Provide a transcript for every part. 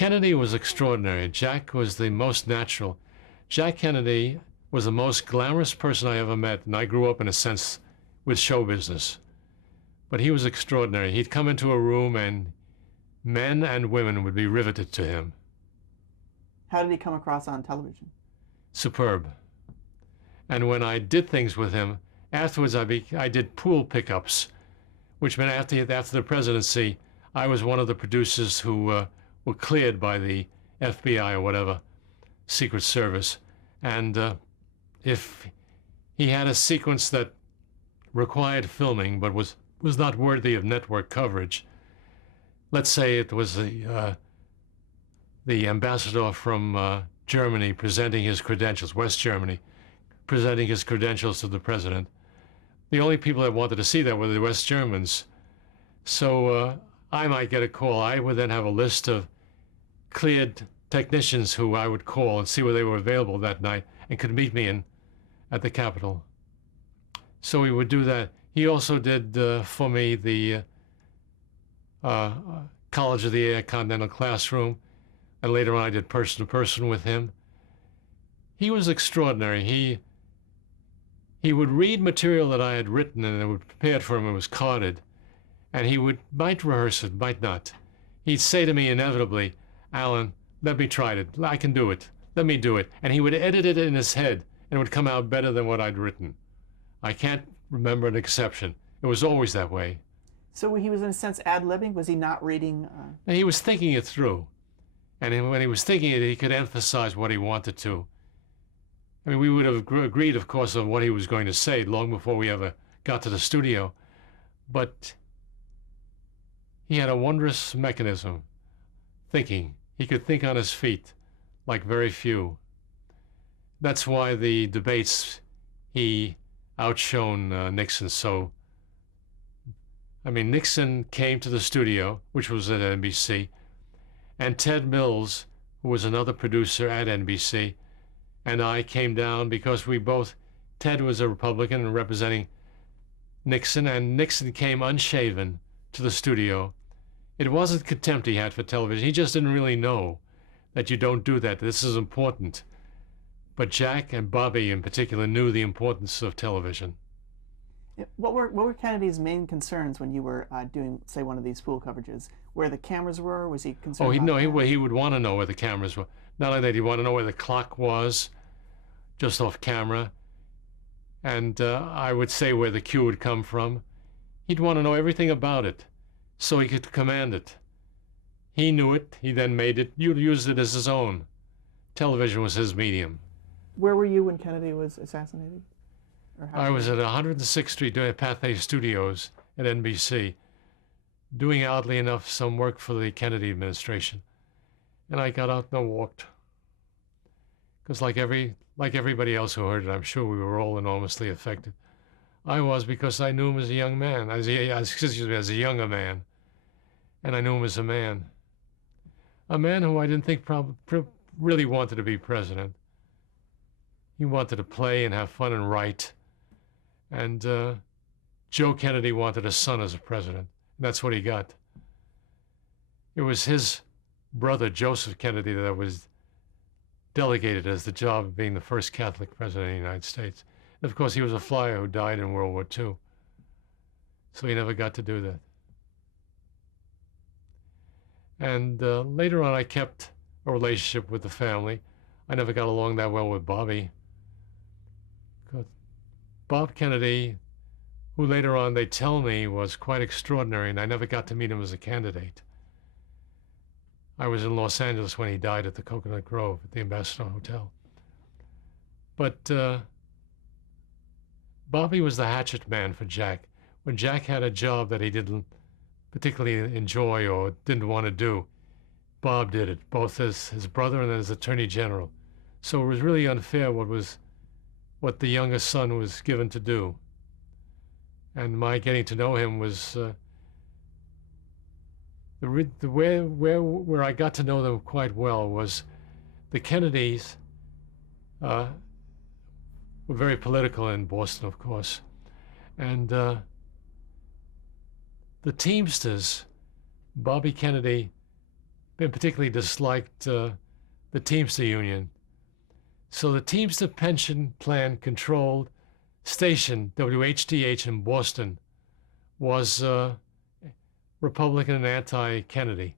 Kennedy was extraordinary. Jack was the most natural. Jack Kennedy was the most glamorous person I ever met, and I grew up, in a sense, with show business. But he was extraordinary. He'd come into a room, and men and women would be riveted to him. How did he come across on television? Superb. And when I did things with him, afterwards I did pool pickups, which meant after the presidency, I was one of the producers who were cleared by the FBI or whatever, Secret Service. And if he had a sequence that required filming but was not worthy of network coverage, let's say it was the ambassador from Germany presenting his credentials, West Germany, presenting his credentials to the president. The only people that wanted to see that were the West Germans. So I might get a call. I would then have a list of cleared technicians who I would call and see where they were available that night and could meet me at the Capitol. So we would do that. He also did for me the College of the Air Continental Classroom, and later on I did person to person with him. He was extraordinary. He would read material that I had written and it was prepared for him. It was carded, and he might rehearse it, might not. He'd say to me inevitably, "Alan, let me try it. I can do it. Let me do it." And he would edit it in his head, and it would come out better than what I'd written. I can't remember an exception. It was always that way. So he was, in a sense, ad-libbing? Was he not reading? And he was thinking it through. And when he was thinking it, he could emphasize what he wanted to. I mean, we would have agreed, of course, on what he was going to say long before we ever got to the studio. But he had a wondrous mechanism, thinking. He could think on his feet like very few. That's why the debates, he outshone Nixon. So, I mean, Nixon came to the studio, which was at NBC, and Ted Mills, who was another producer at NBC, and I came down because Ted was a Republican and representing Nixon, and Nixon came unshaven to the studio. It wasn't contempt he had for television. He just didn't really know that you don't do that. This is important. But Jack and Bobby in particular knew the importance of television. What were Kennedy's main concerns when you were doing, say, one of these pool coverages? Where the cameras were? Was he concerned? Oh, about he would want to know where the cameras were. Not only that, he'd want to know where the clock was, just off camera. And I would say where the cue would come from. He'd want to know everything about it so he could command it. He knew it. He then made it. You'd use it as his own. Television was his medium. Where were you when Kennedy was assassinated? I was at 106th Street doing Pathé Studios at NBC, doing, oddly enough, some work for the Kennedy administration. And I got out and I walked. Because like everybody else who heard it, I'm sure we were all enormously affected. I was, because I knew him as a young man, as a younger man. And I knew him as a man. A man who I didn't think really wanted to be president. He wanted to play and have fun and write. And Joe Kennedy wanted a son as a president. And that's what he got. It was his brother, Joseph Kennedy, that was delegated as the job of being the first Catholic president of the United States. And of course, he was a flyer who died in World War II. So he never got to do that. And later on, I kept a relationship with the family. I never got along that well with Bobby. Bob Kennedy, who later on they tell me was quite extraordinary, and I never got to meet him as a candidate. I was in Los Angeles when he died at the Coconut Grove at the Ambassador Hotel. But Bobby was the hatchet man for Jack. When Jack had a job that he didn't particularly enjoy or didn't want to do, Bob did it, both as his brother and as Attorney General. So it was really unfair what the youngest son was given to do. And my getting to know him was where I got to know them quite well was the Kennedys were very political in Boston, of course. And the Teamsters, Bobby Kennedy particularly disliked the Teamster Union. So the Teamster Pension Plan controlled station, WHTH in Boston, was Republican and anti-Kennedy.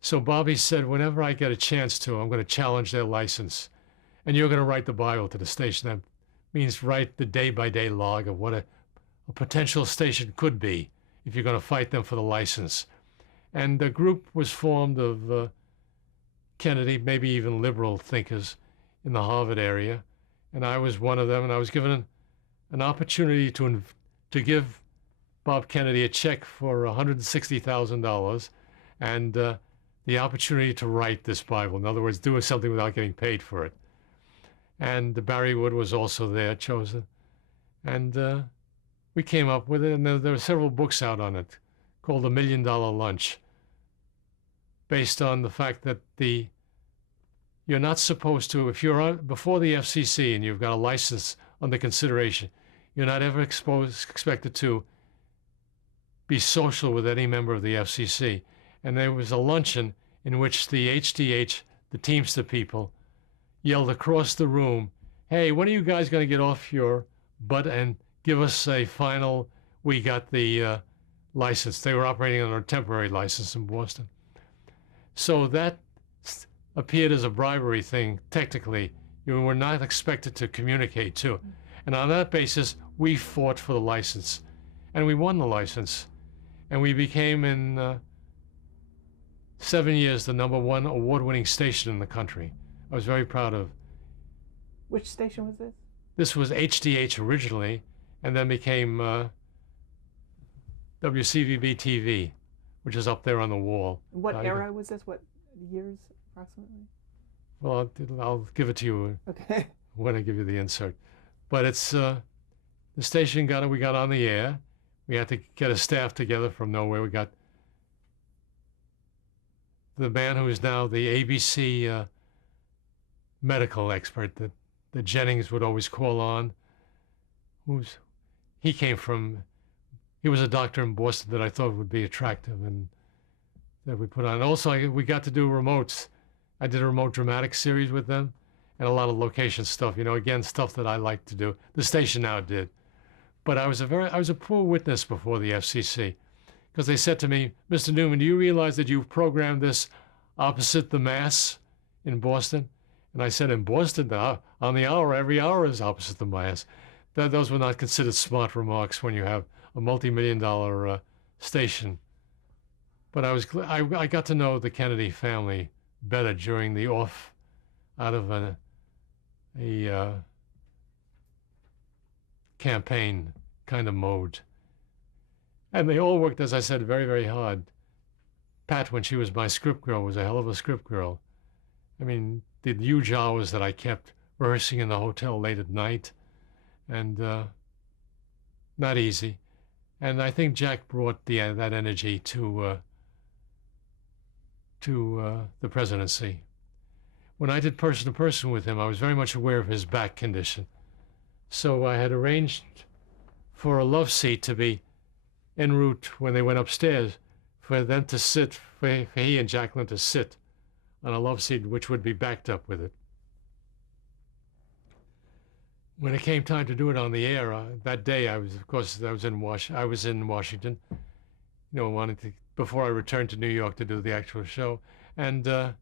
So Bobby said, whenever I get a chance to, I'm going to challenge their license. And you're going to write the Bible to the station. That means write the day-by-day log of what a potential station could be if you're going to fight them for the license. And the group was formed of Kennedy, maybe even liberal thinkers in the Harvard area. And I was one of them, and I was given an opportunity to give Bob Kennedy a check for $160,000 and the opportunity to write this Bible. In other words, do something without getting paid for it. And Barry Wood was also there, chosen. And we came up with it, and there were several books out on it called The $1 Million Lunch, based on the fact that you're not supposed to, if you're before the FCC and you've got a license under consideration, you're not ever expected to be social with any member of the FCC. And there was a luncheon in which the HDH, the Teamster people, yelled across the room, "Hey, when are you guys going to get off your butt and give us a final, we got the license." They were operating on a temporary license in Boston. So that appeared as a bribery thing, technically. You were not expected to communicate to. And on that basis, we fought for the license. And we won the license. And we became, in 7 years, the #1 award-winning station in the country. I was very proud of. Which station was this? This was HDH originally, and then became WCVB-TV, which is up there on the wall. What era was this? What years, approximately? Well, I'll give it to you Okay. when I give you the insert. But it's the station we got on the air. We had to get a staff together from nowhere. We got the man who is now the ABC medical expert that Jennings would always call on. He was a doctor in Boston that I thought would be attractive and that we put on. Also, we got to do remotes. I did a remote dramatic series with them and a lot of location stuff, again, stuff that I like to do. The station now did. But I was a poor witness before the FCC because they said to me, "Mr. Neuman, do you realize that you've programmed this opposite the Mass in Boston?" And I said, "In Boston, on the hour, every hour is opposite the Mass." Those were not considered smart remarks when you have a multi-million-dollar station. But I got to know the Kennedy family better during the out of a campaign kind of mode. And they all worked, as I said, very, very hard. Pat, when she was my script girl, was a hell of a script girl. I mean, the huge hours that I kept rehearsing in the hotel late at night, and not easy. And I think Jack brought that energy to the presidency. When I did person to person with him, I was very much aware of his back condition. So I had arranged for a love seat to be en route when they went upstairs, for them to sit, for he and Jacqueline to sit on a love seat which would be backed up with it. When it came time to do it on the air, that day I was in Washington, wanting to, before I returned to New York to do the actual show, and there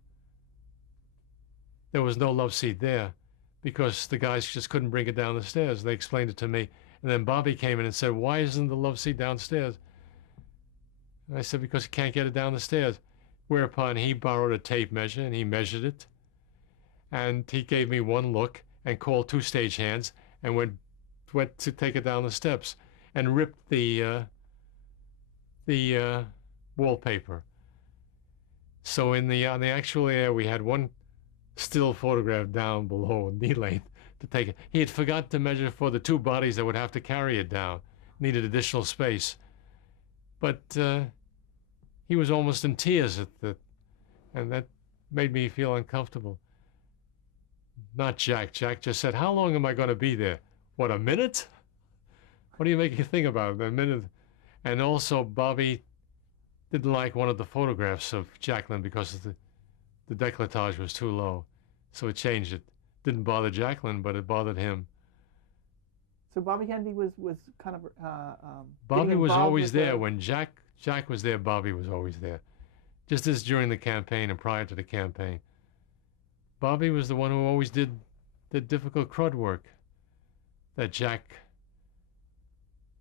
was no love seat there because the guys just couldn't bring it down the stairs. They explained it to me, and then Bobby came in and said, "Why isn't the love seat downstairs?" And I said, "Because you can't get it down the stairs." Whereupon he borrowed a tape measure and he measured it, and he gave me one look and called 2 stagehands and went to take it down the steps and ripped the wallpaper. So on the actual air, we had one still photograph down below knee length to take it. He had forgotten to measure for the 2 bodies that would have to carry it down. Needed additional space. But he was almost in tears and that made me feel uncomfortable. Not Jack. Jack just said, "How long am I going to be there?" "What, a minute?" "What do you make you think about it? A minute?" And also Bobby didn't like one of the photographs of Jacqueline because of the décolletage was too low, so it changed it. Didn't bother Jacqueline, but it bothered him. So Bobby Kennedy was kind of Bobby getting was involved always with there. the, When Jack was there, Bobby was always there. Just as during the campaign and prior to the campaign. Bobby was the one who always did the difficult crud work that Jack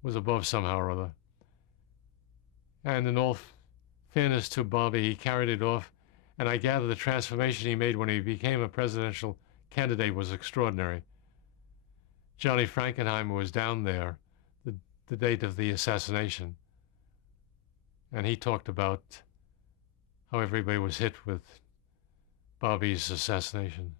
was above somehow or other. And in all fairness to Bobby, he carried it off, and I gather the transformation he made when he became a presidential candidate was extraordinary. Johnny Frankenheimer was down there the date of the assassination, and he talked about how everybody was hit with Bobby's assassination.